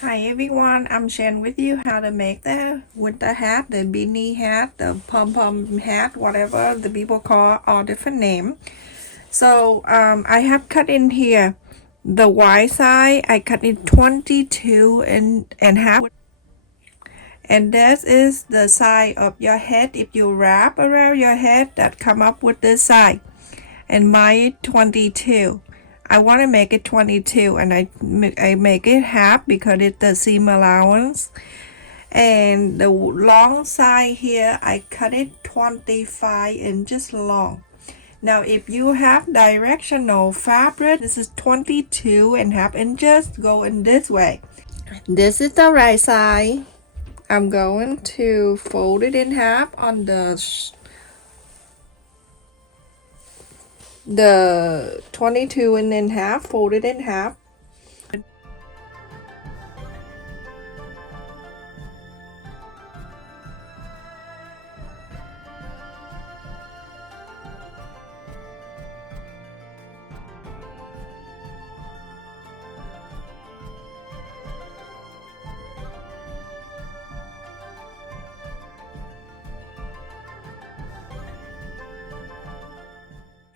Hi everyone, I'm sharing with you how to make the winter hat, the beanie hat, the pom-pom hat, whatever the people call all different name. So I have cut in here the wide side. I cut in 22 and half, and this is the side of your head. If you wrap around your head, that come up with this side, and mine 22. I want to make it 22, and I make it half because it's the seam allowance. And the long side here, I cut it 25 inches long. Now if you have directional fabric, this is 22 and half inches, go in this way. This is the right side. I'm going to fold it in half on the 22 and in half, fold it in half.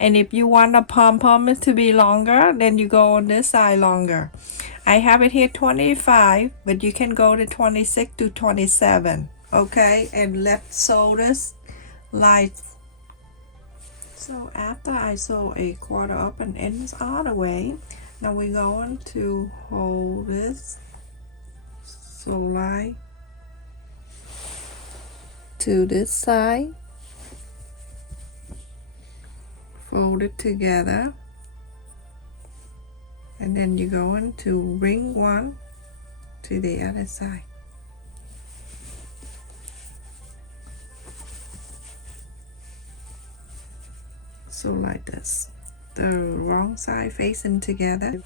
And if you want the pom-pom to be longer, then you go on this side longer. I have it here 25, but you can go to 26 to 27. Okay, and let's sew this like so. After I sew a quarter up and ends all the way, now we're going to hold this sew line to this side, fold it together, and then you're going to ring one to the other side. So like this, the wrong side facing together.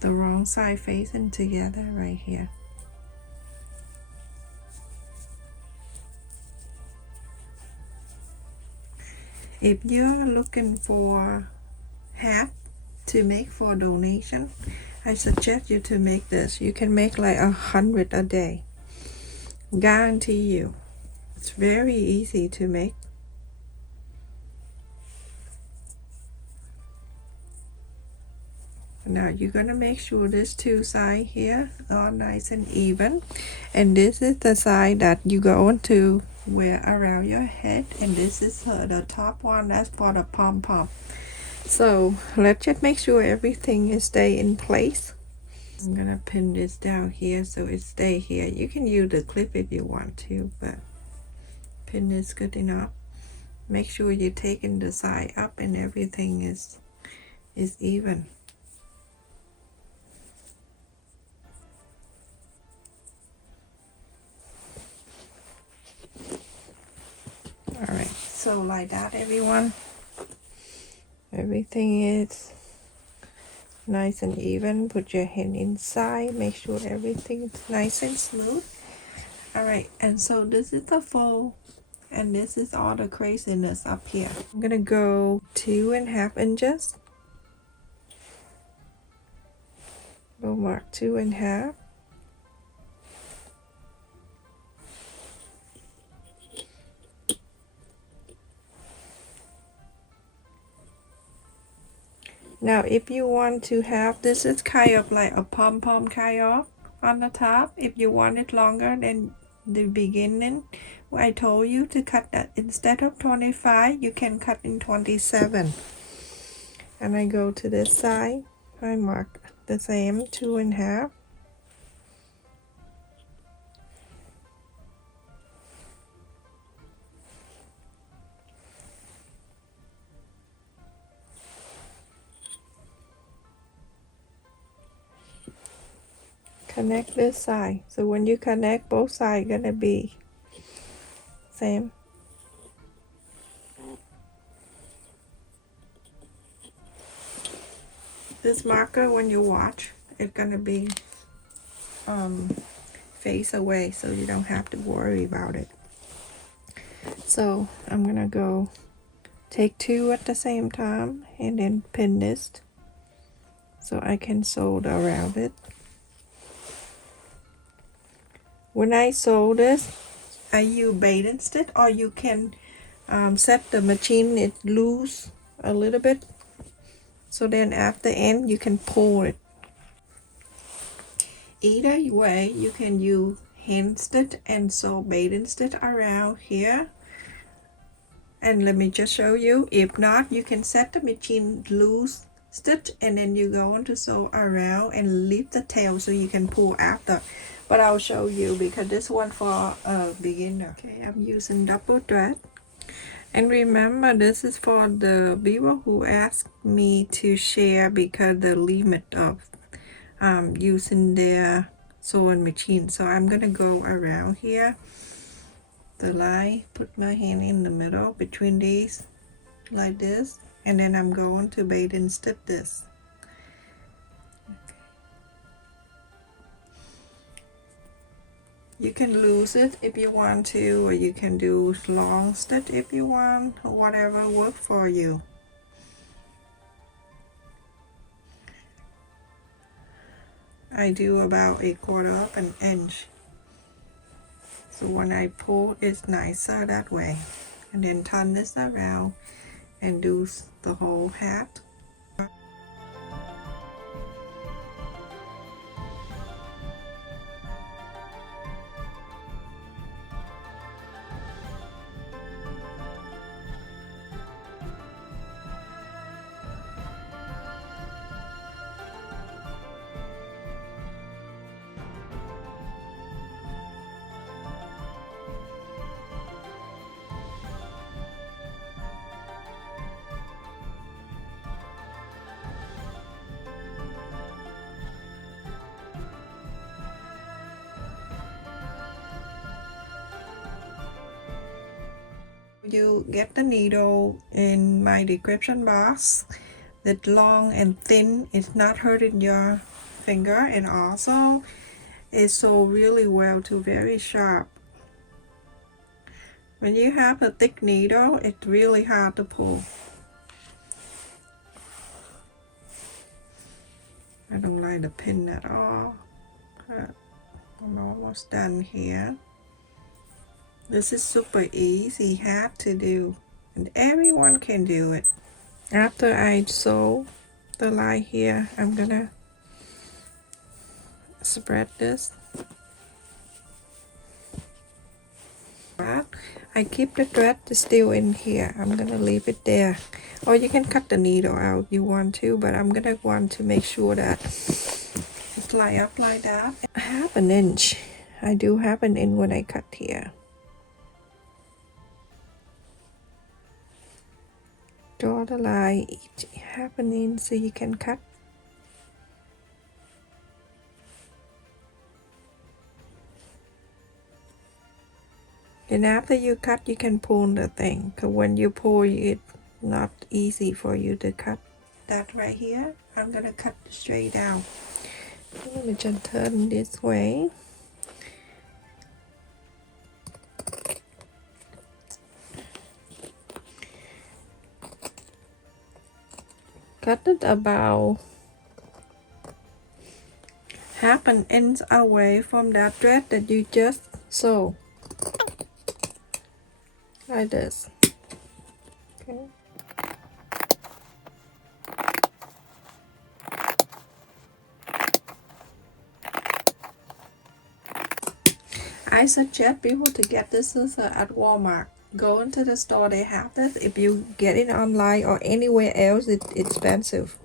The wrong side facing together right here. If you're looking for hat to make for donation, I suggest you to make this. You can make like 100 a day. Guarantee you. It's very easy to make. Now you're gonna make sure this two sides here are nice and even, and this is the side that you going to wear around your head, and this is the top one, that's for the pom-pom. So let's just make sure everything is stay in place. I'm gonna pin this down here so it stay here. You can use the clip if you want to, but pin is good enough. Make sure you're taking the side up and everything is even. All right, so like that everyone, everything is nice and even. Put your hand inside, make sure everything is nice and smooth. All right, and so this is the fold, and this is all the craziness up here. I'm gonna go 2.5 inches. We'll mark 2.5. Now if you want to have, this is kind of like a pom-pom kind of on the top. If you want it longer than the beginning, I told you to cut that instead of 25, you can cut in 27. And I go to this side, I mark the same 2.5. Connect this side. So when you connect, both sides gonna be same. This marker, when you watch, it's gonna be face away, so you don't have to worry about it. So I'm gonna go take two at the same time and then pin this so I can sew around it. When I sew this, I use bait and stitch, or you can set the machine it loose a little bit, so then at the end you can pull it. Either way, you can use hand stitch and sew bait and stitch around here. And let me just show you. If not, you can set the machine loose stitch and then you go on to sew around and leave the tail so you can pull after. But I'll show you because this one for a beginner. Okay, I'm using double thread. And remember, this is for the people who asked me to share because the limit of using their sewing machine. So I'm gonna go around here, the line, put my hand in the middle between these like this, and then I'm going to bait and stitch this. You can lose it if you want to, or you can do long stitch if you want, or whatever works for you. I do about 1/4 of an inch, so when I pull it's nicer that way. And then turn this around and do the whole hat. You get the needle in my description box. It's long and thin, it's not hurting your finger, and also it's so really well to very sharp. When you have a thick needle, it's really hard to pull. I don't like the pin at all. I'm almost done here. This is super easy hat to do, and everyone can do it. After I sew the line here, I'm gonna spread this. I keep the thread still in here. I'm gonna leave it there, or you can cut the needle out if you want to, but I'm gonna want to make sure that it's lined up like that. 1/2 inch. I do 1/2 inch when I cut here. Draw the line each 1/2 inch so you can cut. And after you cut, you can pull the thing, because when you pull, it's not easy for you to cut. That right here, I'm gonna cut straight down. Let me just turn this way. Cut it about 1/2 inch away from that thread that you just sew. Like this. Okay. I suggest people to get this scissor at Walmart. Go into the store, they have this. If you get it online or anywhere else, it's expensive.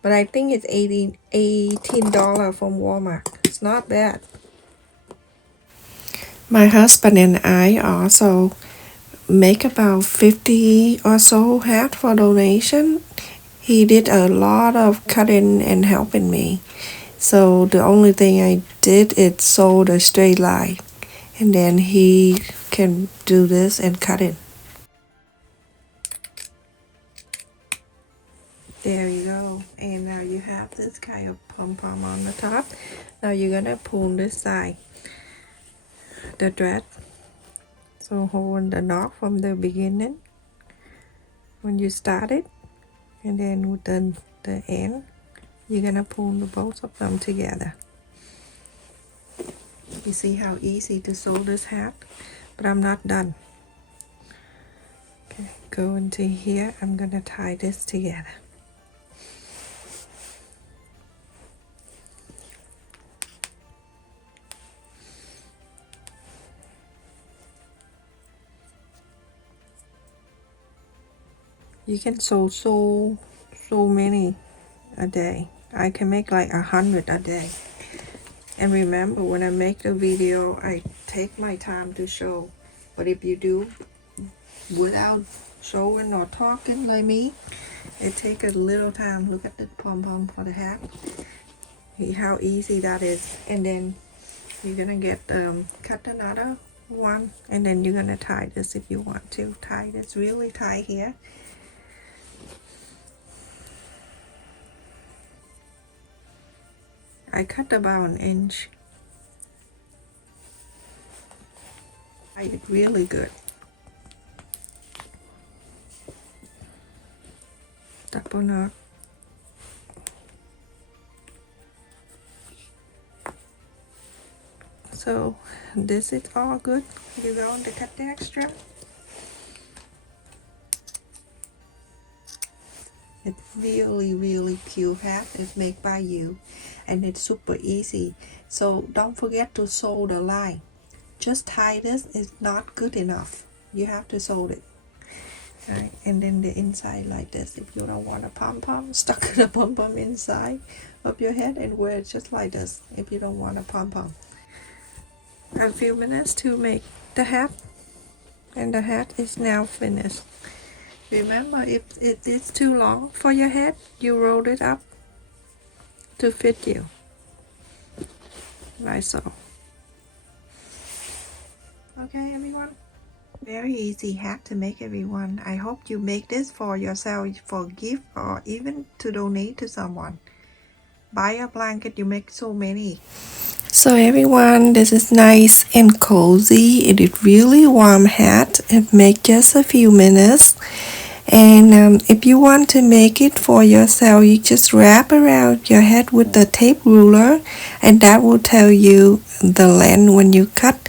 But I think it's $18 from Walmart. It's not bad. My husband and I also make about 50 or so hats for donation. He did a lot of cutting and helping me. So the only thing I did is sew the straight line. And then he can do this and cut it. There you go. And now you have this kind of pom-pom on the top. Now you're gonna pull this side, the thread. So hold the knot from the beginning when you started, and then with the the end, you're gonna pull the both of them together. You see how easy to sew this hat? But I'm not done. Okay, go into here. I'm gonna tie this together. You can sew so many a day. I can make like 100 a day. And remember, when I make the video, I take my time to show. But if you do without showing or talking like me, it takes a little time. Look at the pom-pom for the hat. See how easy that is. And then you're gonna get cut another one, and then you're gonna tie this if you want to. Tie this really tight here. I cut about 1 inch. I did really good. Double knot. So this is all good. You're going to cut the extra. It's really cute hat. It's made by you, and it's super easy. So don't forget to sew the line. Just tie this is not good enough. You have to sew it. Right, and then the inside like this. If you don't want a pom-pom, stuck the pom-pom inside of your head and wear it just like this. If you don't want a pom-pom. A few minutes to make the hat, and the hat is now finished. Remember, if it is too long for your head, you roll it up to fit you, like so. Okay, everyone? Very easy hat to make, everyone. I hope you make this for yourself, for gift, or even to donate to someone. Buy a blanket, you make so many. So everyone, this is nice and cozy. It is really warm hat. It make just a few minutes. And if you want to make it for yourself, you just wrap around your head with the tape ruler, and that will tell you the length when you cut.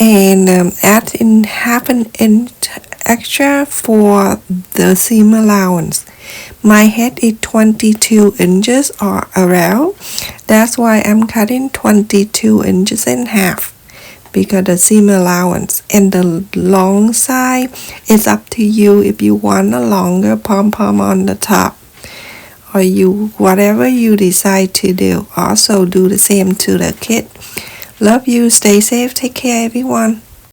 And add in half an inch extra for the seam allowance. My head is 22 inches or around. That's why I'm cutting 22 inches in half, because the seam allowance. And the long side is up to you if you want a longer pom-pom on the top, or you whatever you decide to do. Also do the same to the kit. Love you. Stay safe. Take care, everyone.